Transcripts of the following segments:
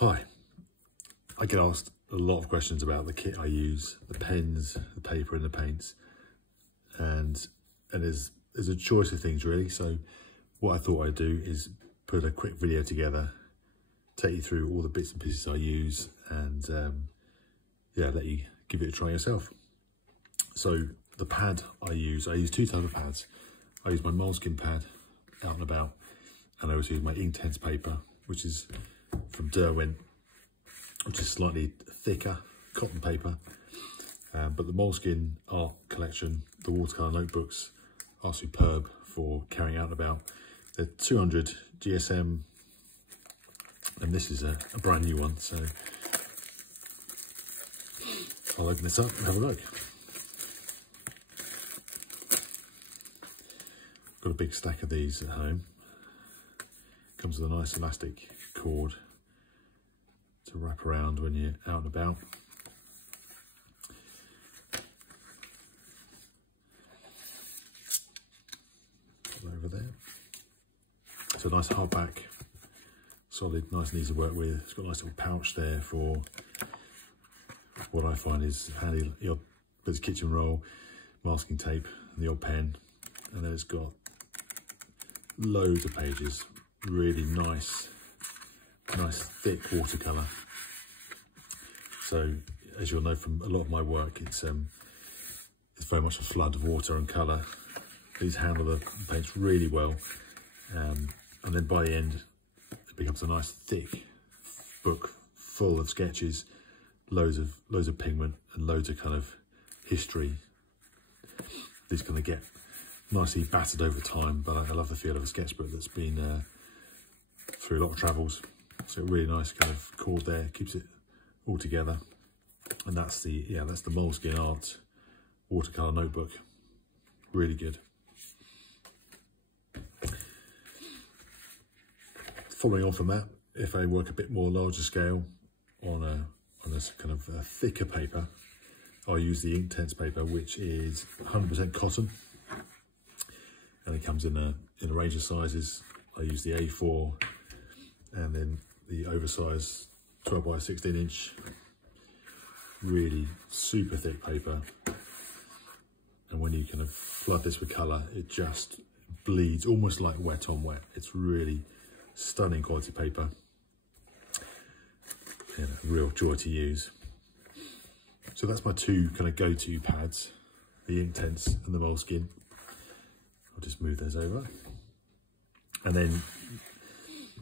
Hi, I get asked a lot of questions about the kit I use, the pens, the paper and the paints, and there's a choice of things really. So what I thought I'd do is put a quick video together, take you through all the bits and pieces I use, and yeah, let you give it a try yourself. So the pad I use two types of pads. I use my Moleskine pad out and about, and I also use my Inktense paper, which is from Derwent, which is slightly thicker cotton paper. But the Moleskine art collection, the watercolour notebooks, are superb for carrying out and about. They're 200 GSM, and this is a brand new one, so I'll open this up and have a look. Got a big stack of these at home. Comes with a nice elastic cord to wrap around when you're out and about. Put that over there. It's a nice hardback, solid, nice and easy to work with. It's got a nice little pouch there for what I find is handy. The odd bit of kitchen roll, masking tape, and the odd pen. And then it's got loads of pages, really nice thick watercolour. So as you'll know from a lot of my work, it's very much a flood of water and colour. These handle the paints really well, and then by the end it becomes a nice thick book full of sketches, loads of pigment and loads of kind of history. These kind of get nicely battered over time, but I love the feel of a sketchbook that's been through a lot of travels. So really nice kind of cord there, keeps it all together. And that's the Moleskine Art watercolour notebook. Really good. Following on from that, if I work a bit more larger scale on this kind of thicker paper, I use the Inktense paper, which is 100% cotton. And it comes in a range of sizes. I use the A4 and then the oversized 12 by 16 inch, really super thick paper. And when you kind of flood this with colour, it just bleeds almost like wet on wet. It's really stunning quality paper. Yeah, a real joy to use. So that's my two kind of go-to pads, the Inktense and the Moleskine. I'll just move those over. And then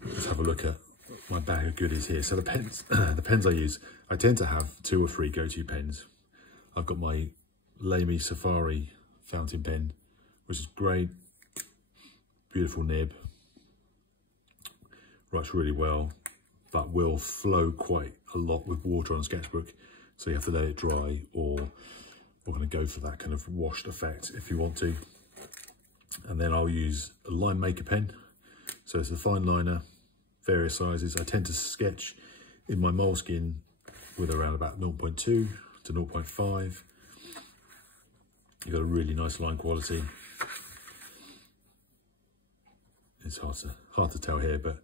let's have a look at my bag of goodies here. So the pens, the pens I use, I tend to have 2 or 3 go-to pens. I've got my Lamy Safari fountain pen, which is great, beautiful nib, writes really well, but will flow quite a lot with water on a sketchbook. So you have to let it dry, or we're going to go for that kind of washed effect if you want to. And then I'll use a line maker pen. So it's a fine liner, various sizes. I tend to sketch in my Moleskine with around about 0.2 to 0.5. You've got a really nice line quality. It's hard to tell here, but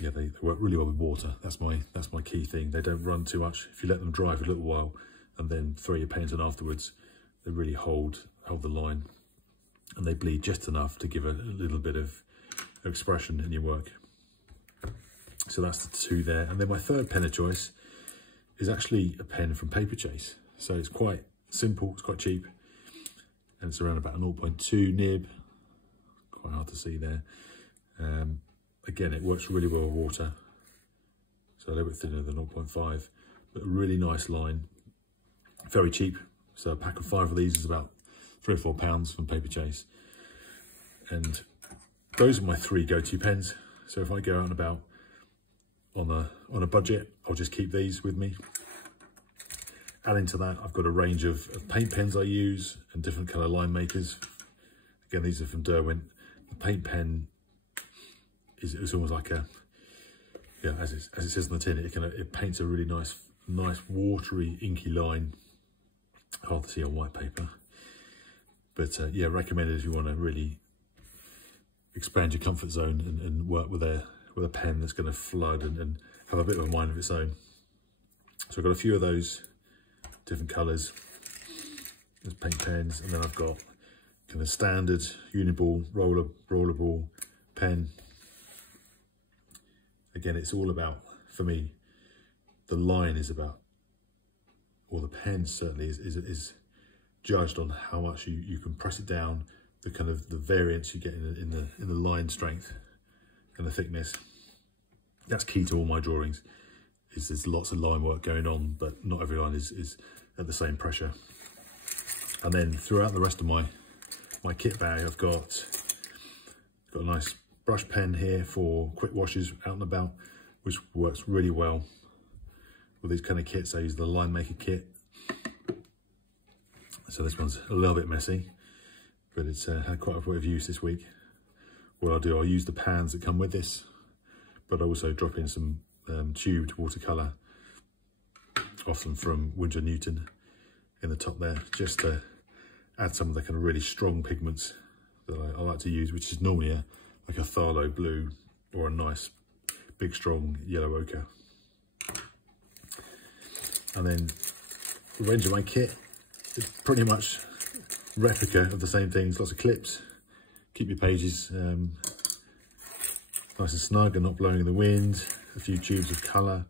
yeah, they work really well with water. That's my key thing. They don't run too much. If you let them dry for a little while and then throw your paint on afterwards, they really hold the line, and they bleed just enough to give a little bit of expression in your work. So that's the 2 there. And then my third pen of choice is actually a pen from Paperchase. So it's quite simple, it's quite cheap, and it's around about a 0.2 nib. Quite hard to see there. Again, it works really well with water, so a little bit thinner than 0.5, but a really nice line. Very cheap, so a pack of 5 of these is about £3 or £4 from Paperchase. And those are my 3 go-to pens. So if I go out and about on a budget, I'll just keep these with me. Adding to that, I've got a range of paint pens I use and different colour line makers. Again, these are from Derwent. The paint pen is almost like a, yeah, as it says on the tin, it paints a really nice watery, inky line. Hard to see on white paper. But yeah, recommended if you want to really expand your comfort zone and work with a with a pen that's going to flood and have a bit of a mind of its own. So I've got a few of those different colours. There's paint pens, and then I've got kind of standard uniball, rollerball pen. Again, it's all about, for me, the line is about, or the pen certainly is judged on how much you can press it down, the kind of the variance you get in the line strength and the thickness. That's key to all my drawings. There's lots of line work going on, but not every line is at the same pressure. And then throughout the rest of my kit bag, I've got a nice brush pen here for quick washes out and about, which works really well with these kind of kits. I use the Line Maker kit. So this one's a little bit messy, but it's had quite a bit of use this week. What I'll do, I'll use the pans that come with this, but I also drop in some tubed watercolour, often from Winsor Newton, in the top there, just to add some of the kind of really strong pigments that I like to use, which is normally like a phthalo blue or a nice big strong yellow ochre. And then the range of my kit is pretty much replica of the same things. Lots of clips, keep your pages nice and snug and not blowing in the wind. A few tubes of colour.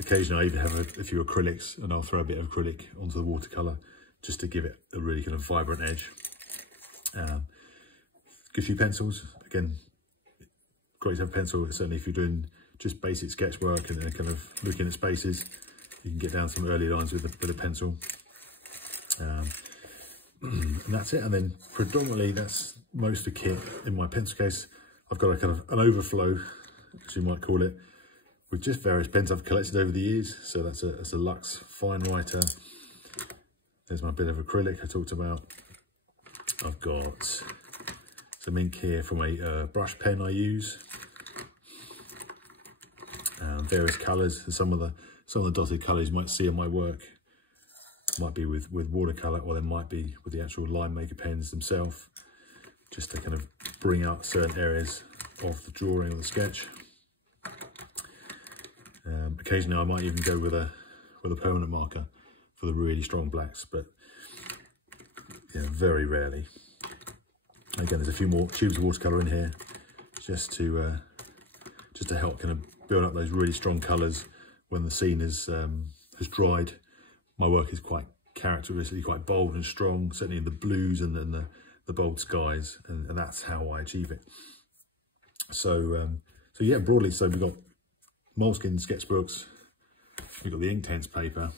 Occasionally I even have a few acrylics, and I'll throw a bit of acrylic onto the watercolour just to give it a really kind of vibrant edge. Good few pencils. Again, great to have a pencil, certainly if you're doing just basic sketch work and kind of looking at spaces. You can get down some early lines with a pencil. And that's it. And then predominantly that's most of the kit in my pencil case. I've got a kind of an overflow, as you might call it, with just various pens I've collected over the years. So that's a Lux Fine Writer. There's my bit of acrylic I talked about. I've got some ink here from a brush pen I use. Various colours. Some of the dotted colours you might see on my work might be with watercolour, or they might be with the actual Line Maker pens themselves, just to kind of bring out certain areas of the drawing or the sketch. Occasionally I might even go with a permanent marker for the really strong blacks, but very rarely. Again, there's a few more tubes of watercolour in here just to help kind of build up those really strong colours when the scene has dried. My work is quite characteristically quite bold and strong, certainly in the blues and then the bold skies, and that's how I achieve it. So yeah, broadly, so we've got Moleskine sketchbooks, we've got the Inktense paper,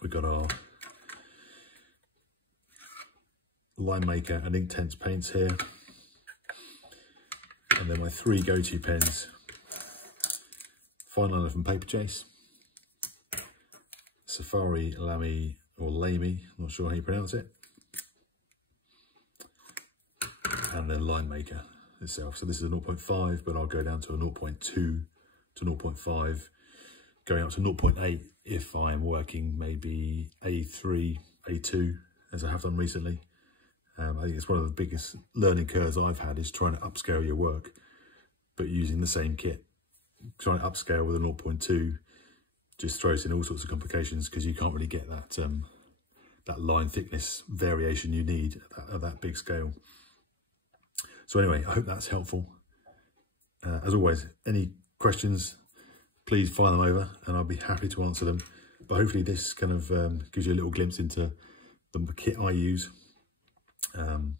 we've got our Line Maker and Inktense paints here, and then my three go-to pens: Fine Liner from Paperchase, Safari Lamy or Lamy, not sure how you pronounce it, and then Line Maker itself. So this is a 0.5, but I'll go down to a 0.2 to 0.5, going up to 0.8 if I'm working maybe A3, A2, as I have done recently. I think it's one of the biggest learning curves I've had, is trying to upscale your work, but using the same kit. Trying to upscale with a 0.2 just throws in all sorts of complications, because you can't really get that line thickness variation you need at that big scale. So anyway, I hope that's helpful. As always, any questions, please fire them over and I'll be happy to answer them. But hopefully this kind of gives you a little glimpse into the kit I use. And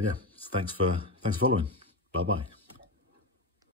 yeah, thanks for following. Bye bye.